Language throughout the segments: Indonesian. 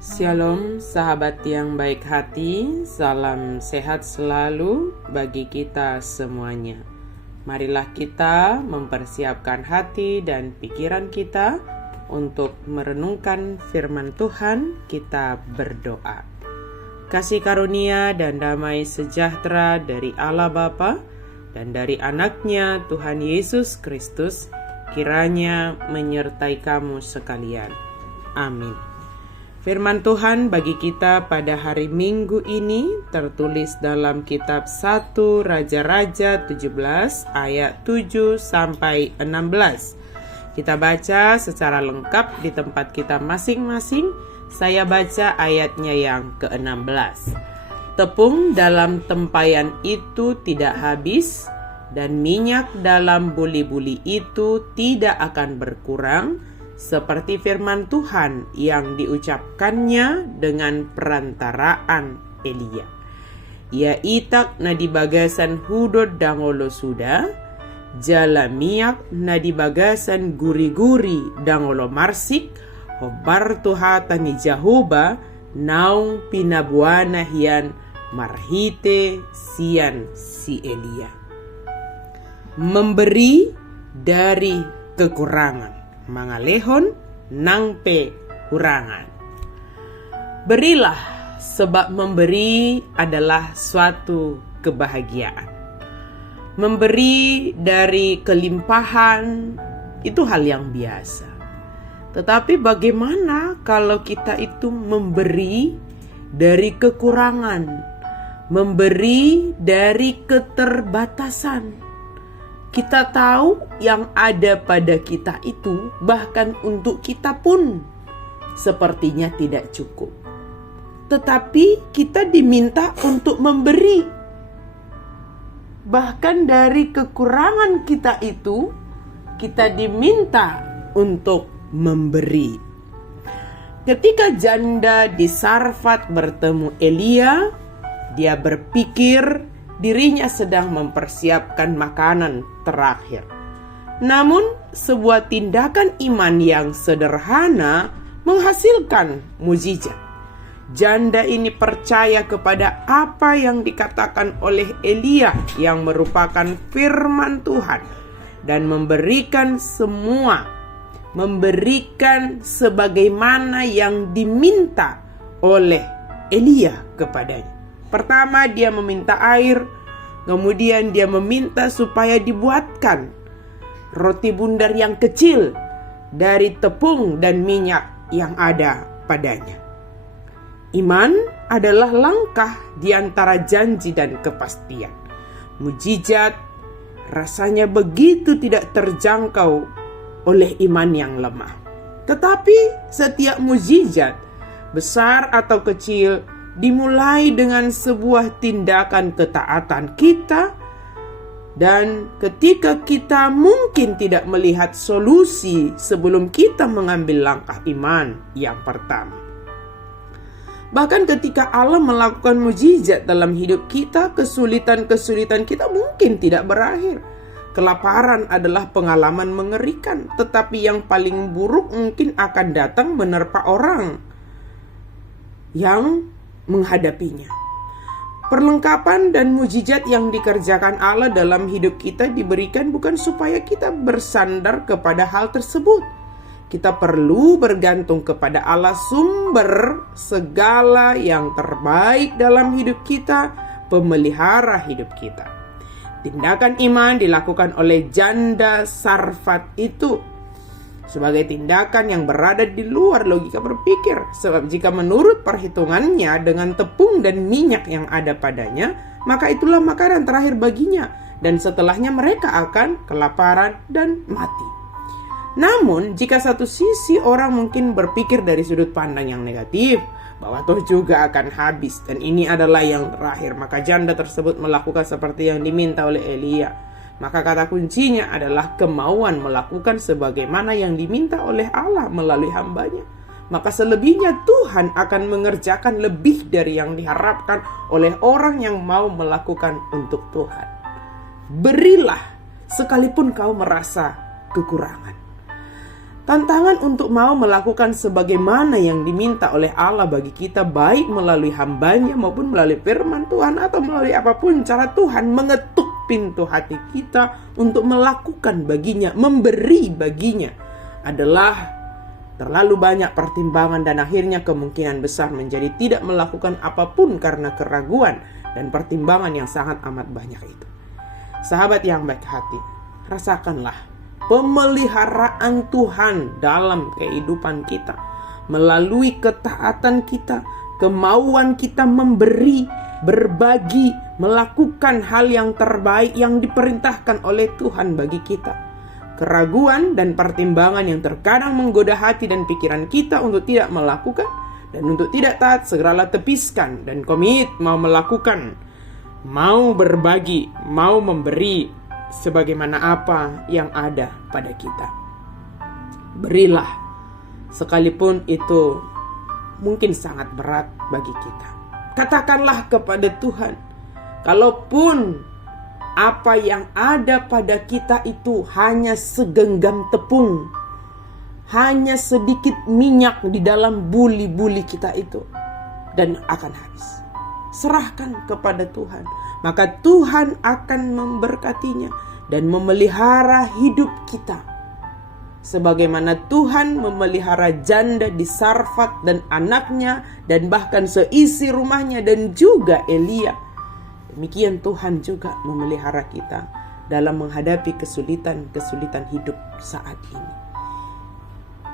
Shalom sahabat yang baik hati, salam sehat selalu bagi kita semuanya. Marilah kita mempersiapkan hati dan pikiran kita untuk merenungkan firman Tuhan. Kita berdoa. Kasih karunia dan damai sejahtera dari Allah Bapa dan dari anaknya Tuhan Yesus Kristus kiranya menyertai kamu sekalian. Amin. Firman Tuhan bagi kita pada hari Minggu ini tertulis dalam kitab 1 Raja-Raja 17 ayat 7 sampai 16. Kita baca secara lengkap di tempat kita masing-masing. Saya baca ayatnya yang ke-16. Tepung dalam tempayan itu tidak habis, dan minyak dalam buli-buli itu tidak akan berkurang, seperti firman Tuhan yang diucapkannya dengan perantaraan Elia. Ia itak na di bagasan hudod dangolo suda, jala miyak na di bagasan guri-guri dangolo marsik, hobar tuhata ni Jahoba, naung pinabuana hian marhite sian si Elia. Memberi dari kekurangan, mangalehon nangpe kurangan. Berilah, sebab memberi adalah suatu kebahagiaan. Memberi dari kelimpahan itu hal yang biasa. Tetapi bagaimana kalau kita itu memberi dari kekurangan, memberi dari keterbatasan? Kita tahu yang ada pada kita itu bahkan untuk kita pun sepertinya tidak cukup. Tetapi kita diminta untuk memberi. Bahkan dari kekurangan kita itu kita diminta untuk memberi. Ketika janda di Sarfat bertemu Elia, dia berpikir dirinya sedang mempersiapkan makanan terakhir. Namun, sebuah tindakan iman yang sederhana menghasilkan mukjizat. Janda ini percaya kepada apa yang dikatakan oleh Elia yang merupakan firman Tuhan dan memberikan sebagaimana yang diminta oleh Elia kepadanya. Pertama, dia meminta air, kemudian dia meminta supaya dibuatkan roti bundar yang kecil dari tepung dan minyak yang ada padanya. Iman adalah langkah di antara janji dan kepastian. Mukjizat rasanya begitu tidak terjangkau oleh iman yang lemah. Tetapi setiap mukjizat, besar atau kecil, dimulai dengan sebuah tindakan ketaatan kita, dan ketika kita mungkin tidak melihat solusi sebelum kita mengambil langkah iman yang pertama. Bahkan ketika Allah melakukan mukjizat dalam hidup kita, kesulitan-kesulitan kita mungkin tidak berakhir. Kelaparan adalah pengalaman mengerikan, tetapi yang paling buruk mungkin akan datang menerpa orang yang menghadapinya. Perlengkapan dan mukjizat yang dikerjakan Allah dalam hidup kita diberikan bukan supaya kita bersandar kepada hal tersebut. Kita perlu bergantung kepada Allah, sumber segala yang terbaik dalam hidup kita, pemelihara hidup kita. Tindakan iman dilakukan oleh janda Sarfat itu sebagai tindakan yang berada di luar logika berpikir. Sebab jika menurut perhitungannya dengan tepung dan minyak yang ada padanya, maka itulah makanan terakhir baginya, dan setelahnya mereka akan kelaparan dan mati. Namun jika satu sisi orang mungkin berpikir dari sudut pandang yang negatif, bahwa toh juga akan habis dan ini adalah yang terakhir, maka janda tersebut melakukan seperti yang diminta oleh Elia. Maka kata kuncinya adalah kemauan melakukan sebagaimana yang diminta oleh Allah melalui hambanya. Maka selebihnya Tuhan akan mengerjakan lebih dari yang diharapkan oleh orang yang mau melakukan untuk Tuhan. Berilah sekalipun kau merasa kekurangan. Tantangan untuk mau melakukan sebagaimana yang diminta oleh Allah bagi kita, baik melalui hambanya maupun melalui firman Tuhan atau melalui apapun cara Tuhan mengetuk pintu hati kita untuk melakukan baginya, memberi baginya, adalah terlalu banyak pertimbangan dan akhirnya kemungkinan besar menjadi tidak melakukan apapun karena keraguan dan pertimbangan yang sangat amat banyak itu. Sahabat yang baik hati, rasakanlah pemeliharaan Tuhan dalam kehidupan kita melalui ketaatan kita, kemauan kita memberi, berbagi, melakukan hal yang terbaik yang diperintahkan oleh Tuhan bagi kita. Keraguan dan pertimbangan yang terkadang menggoda hati dan pikiran kita untuk tidak melakukan dan untuk tidak taat, segeralah tepiskan dan komit mau melakukan, mau berbagi, mau memberi sebagaimana apa yang ada pada kita. Berilah, sekalipun itu mungkin sangat berat bagi kita. Katakanlah kepada Tuhan, kalaupun apa yang ada pada kita itu hanya segenggam tepung, hanya sedikit minyak di dalam buli-buli kita itu, dan akan habis. Serahkan kepada Tuhan, maka Tuhan akan memberkatinya dan memelihara hidup kita. Sebagaimana Tuhan memelihara janda di Sarfat dan anaknya dan bahkan seisi rumahnya dan juga Elia, demikian Tuhan juga memelihara kita dalam menghadapi kesulitan-kesulitan hidup saat ini.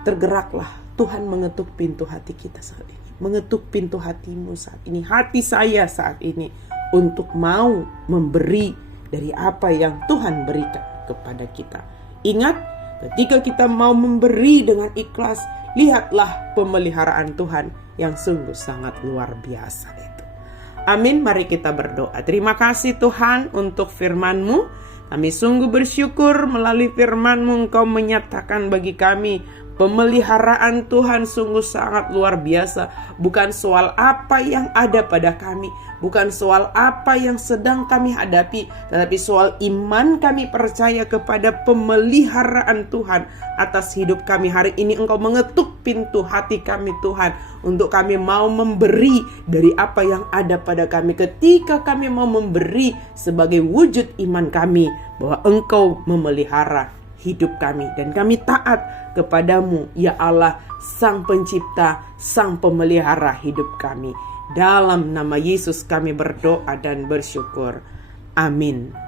Tergeraklah, Tuhan mengetuk pintu hati kita saat ini, mengetuk pintu hatimu saat ini, hati saya saat ini, untuk mau memberi dari apa yang Tuhan berikan kepada kita. Ingat, ketika kita mau memberi dengan ikhlas, lihatlah pemeliharaan Tuhan yang sungguh sangat luar biasa itu. Amin, mari kita berdoa. Terima kasih Tuhan untuk firman-Mu. Kami sungguh bersyukur melalui firman-Mu Engkau menyatakan bagi kami pemeliharaan Tuhan sungguh sangat luar biasa. Bukan soal apa yang ada pada kami, bukan soal apa yang sedang kami hadapi, tetapi soal iman kami percaya kepada pemeliharaan Tuhan atas hidup kami. Hari ini Engkau mengetuk pintu hati kami Tuhan, untuk kami mau memberi dari apa yang ada pada kami. Ketika kami mau memberi sebagai wujud iman kami bahwa Engkau memelihara hidup kami dan kami taat kepadamu, ya Allah, Sang Pencipta, Sang Pemelihara hidup kami. Dalam nama Yesus kami berdoa dan bersyukur. Amin.